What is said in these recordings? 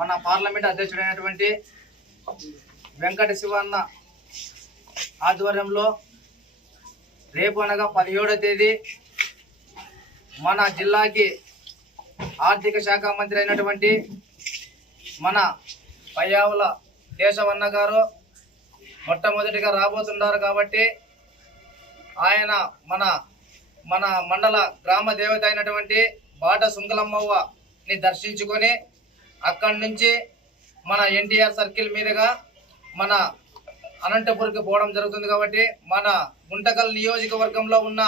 మన పార్లమెంట్ అధ్యక్షుడైనటువంటి వెంకట శివన్న ఆధ్వర్యంలో రేపు అనగా 17వ తేదీ మన జిల్లాకి ఆర్థిక శాఖ మంత్రి అయినటువంటి మన పయ్యావుల కేశవన్న గారు మొట్టమొదటిగా రాబోతున్నారు కాబట్టి ఆయన మన మండల గ్రామ దేవత అయినటువంటి బాట సుంకలమ్మవ్వని దర్శించుకొని అక్కడి నుంచి మన ఎన్టీఆర్ సర్కిల్ మీదుగా మన అనంతపూర్కి పోవడం జరుగుతుంది కాబట్టి మన గుంటకల్ నియోజకవర్గంలో ఉన్న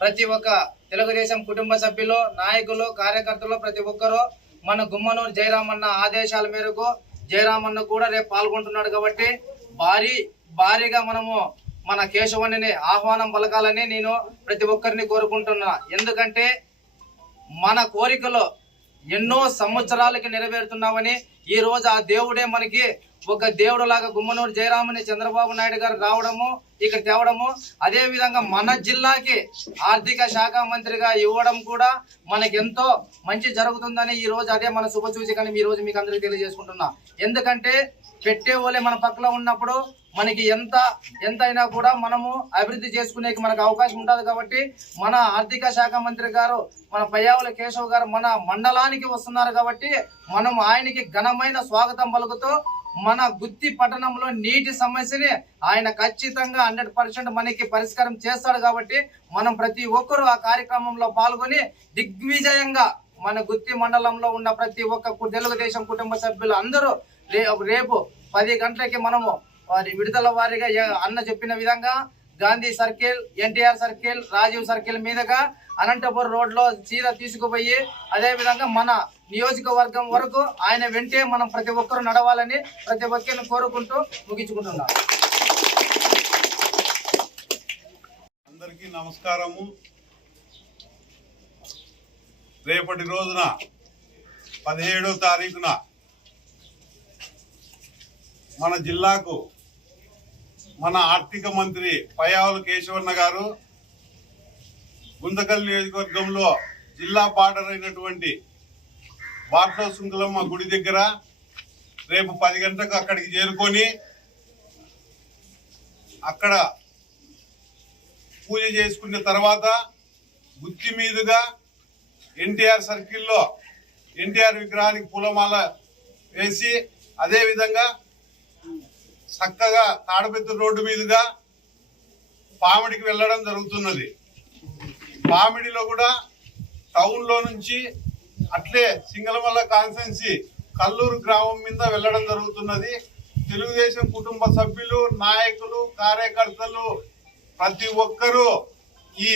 ప్రతి ఒక్క తెలుగుదేశం కుటుంబ సభ్యులు, నాయకులు, కార్యకర్తలు ప్రతి ఒక్కరూ మన గుమ్మనూరు జయరామన్న ఆదేశాల మేరకు జయరామన్న కూడా రేపు పాల్గొంటున్నాడు కాబట్టి భారీగా మనము మన కేశవన్ని ఆహ్వానం పలకాలని నేను ప్రతి ఒక్కరిని కోరుకుంటున్నా. ఎందుకంటే మన కోరికలో ఎన్నో సంవత్సరాలకి నెరవేరుతున్నామని ఈ రోజు ఆ దేవుడే మనకి ఒక దేవుడు లాగా గుమ్మనూరు జయరామని చంద్రబాబు నాయుడు గారు రావడము, ఇక్కడ తేవడము, అదే విధంగా మన జిల్లాకి ఆర్థిక శాఖ మంత్రిగా ఇవ్వడం కూడా మనకి ఎంతో మంచి జరుగుతుందని ఈ రోజు అదే మన శుభ సూచికని ఈ రోజు మీకు అందరికీ తెలియజేసుకుంటున్నా. ఎందుకంటే పెట్టే వాళ్ళే మన పక్కన ఉన్నప్పుడు మనకి ఎంత అయినా కూడా మనము అభివృద్ధి చేసుకునే మనకు అవకాశం ఉంటుంది కాబట్టి మన ఆర్థిక శాఖ మంత్రి గారు మన పయ్యావుల కేశవ్ గారు మన మండలానికి వస్తున్నారు కాబట్టి మనం ఆయనకి ఘనమైన స్వాగతం పలుకుతూ మన గుత్తి పట్టణంలో నీటి సమస్యని ఆయన ఖచ్చితంగా 100% మనకి పరిష్కారం చేస్తాడు కాబట్టి మనం ప్రతి ఒక్కరూ ఆ కార్యక్రమంలో పాల్గొని దిగ్విజయంగా మన గుత్తి మండలంలో ఉన్న ప్రతి ఒక్క తెలుగుదేశం కుటుంబ సభ్యులు అందరూ రేపు 10 గంటలకి మనము విడుదల వారీగా అన్న చెప్పిన విధంగా Gandhi circle, NTR circle, Rajiv circle మీదుగా అనంతపురం రోడ్ లో సీదా తీసుకుపోయి అదే విధంగా మన నియోజకవర్గం వరకు ఆయన వెంటే మనం ప్రతి ఒక్కరు నడవాలని ప్రతి ఒక్కరిని కోరుకుంటూ ముగించుకుంటున్నాం. అందరికీ నమస్కారము. రేపటి రోజున 17వ తారీఖున మన జిల్లాకు మన ఆర్థిక మంత్రి పయ్యావుల కేశవన్న గారు గుంతకల్ నియోజకవర్గంలో జిల్లా బార్డర్ అయినటువంటి బాట సుంకలమ్మ గుడి దగ్గర రేపు 10 గంటలకు అక్కడికి చేరుకొని అక్కడ పూజ చేసుకున్న తర్వాత గుత్తి మీదుగా ఎన్టీఆర్ సర్కిల్లో ఎన్టీఆర్ విగ్రహానికి పూలమాల వేసి అదేవిధంగా చక్కగా తాడపెత్తు రోడ్డు మీదుగా పామిడికి వెళ్ళడం జరుగుతున్నది. పామిడిలో కూడా టౌన్ లో నుంచి అట్లే సింగళమల్ల కాన్స్టిట్యున్సీ కల్లూరు గ్రామం మీద వెళ్ళడం జరుగుతున్నది. తెలుగుదేశం కుటుంబ సభ్యులు, నాయకులు, కార్యకర్తలు ప్రతి ఒక్కరూ ఈ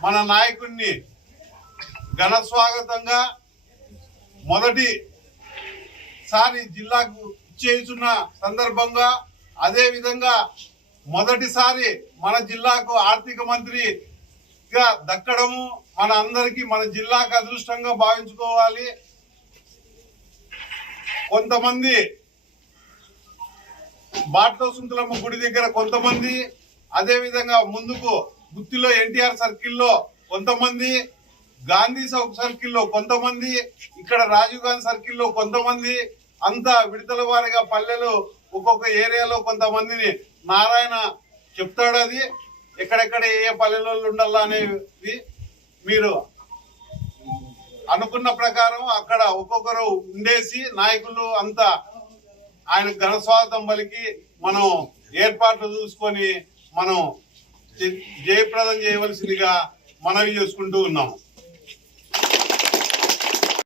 మన నాయకుడిని ఘన స్వాగతంగా మొదటిసారి జిల్లాకు చేస్తున్న సందర్భంగా అదే విధంగా మొదటిసారి మన జిల్లాకు ఆర్థిక మంత్రిగా దక్కడము మన అందరికీ మన జిల్లాకు అదృష్టంగా భావించుకోవాలి. కొంతమంది బాట సుంకలమ్మ గుడి దగ్గర కొంతమంది, అదే విధంగా ముందుకు గుత్తిలో ఎన్టీఆర్ సర్కిల్లో కొంతమంది, గాంధీ చౌక్ సర్కిల్లో కొంతమంది, ఇక్కడ రాజీవ్ గాంధీ సర్కిల్లో కొంతమంది, అంతా విడతల వారిగా పల్లెలు ఒక్కొక్క ఏరియాలో కొంతమందిని నారాయణ చెప్తాడు. అది ఎక్కడెక్కడ ఏ పల్లెలో ఉండాలా అనేది మీరు అనుకున్న ప్రకారం అక్కడ ఒక్కొక్కరు ఉండేసి నాయకులు అంతా ఆయన ఘన స్వాగతం పలికి మనం ఏర్పాట్లు చూసుకొని మనం జయప్రదం చేయవలసిందిగా మనవి చేసుకుంటూ ఉన్నాము.